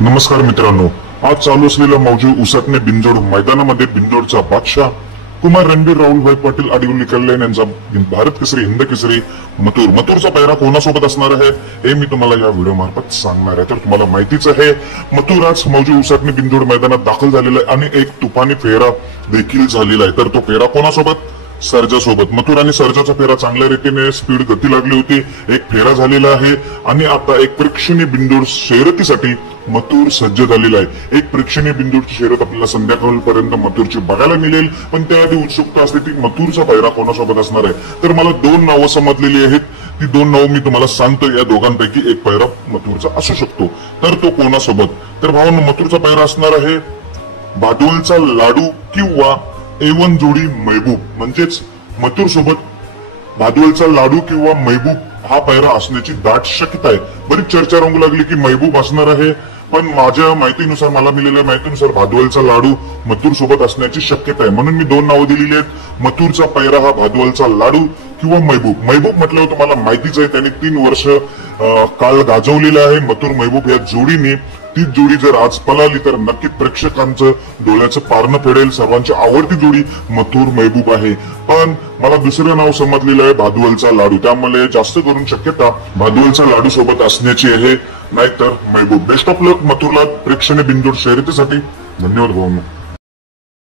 नमस्कार मित्रांनो, आज चालू असलेल्या मौजे उसटणे बिंजोड मैदानामध्ये बिंजोडचा बादशाह कुमार रणबीर राहुलभाई पाटील आडिवली कल्याण यांचा भारत केसरी हिंद केसरी मथुरचा पैरा कोणासोबत असणार आहे हे मी तुम्हाला या व्हिडिओ मार्फत सांगणार आहे। तर तुम्हाला माहितीच आहे, मथुर आज मौजे उसटणे बिंजोड मैदानात दाखल झालेला आहे आणि एक तुफानी फेरा देखील झालेला आहे। तर तो फेरा कोणासोबत? सर्जा सोबत। मथुर आणि सर्जाचा फेरा चांगल्या रीतीने स्पीड गती लागली होती, एक फेरा झालेला आहे आणि आता एक प्रेक्षणीय बिंदूर शर्यतीसाठी मथुर सज्ज झालेला आहे। एक प्रेक्षणीय बिंदूची शर्यत आपल्याला संध्याकाळपर्यंत मथुरची बघायला मिळेल, पण त्याआधी उत्सुकता असते ती मथुरचा पैरा कोणासोबत असणार आहे। तर मला दोन नावं समजलेली आहेत, ती दोन नावं मी तुम्हाला सांगतो। या दोघांपैकी एक पैरा मथुरचा असू शकतो, तर तो कोणासोबत? तर भावांनो, मथुरचा पैरा असणार आहे भादोलचा लाडू किंवा A1 जोडी महबूब। म्हणजेच मथुर सोबत भादोलचा लाडू किंवा महबूब हा पैरा असण्याची दाट शक्यता आहे। बरीच चर्चा रंगू लागली की महबूब असणार आहे, पण माझ्या माहितीनुसार, मला मिळालेल्या माहितीनुसार भादोलचा लाडू मथुर सोबत असण्याची शक्यता आहे। म्हणून मी दोन नावं दिलेली आहेत, मथुरचा पैरा हा भादोलचा लाडू किंवा महबूब। महबूब म्हटल्यावर तुम्हाला माहितीच आहे, त्याने 3 वर्ष काळ गाजवलेला आहे मथुर महबूब या जोडीने। ती जोडी जर आज पळाली तर नक्की प्रेक्षकांचं डोळ्याचं पारणं फेडेल। सर्वांची आवडती जोडी मथुर महबूब आहे, पण मला दुसरं नाव समजलेलं आहे भादोलचा लाडू। त्यामुळे जास्त करून शक्यता भादोलचा लाडू सोबत असण्याची आहे, नाहीतर महबूब। बेस्ट ऑफ लक मथुरला प्रेक्षणीय बिंदू शर्यतीसाठी। धन्यवाद भावना।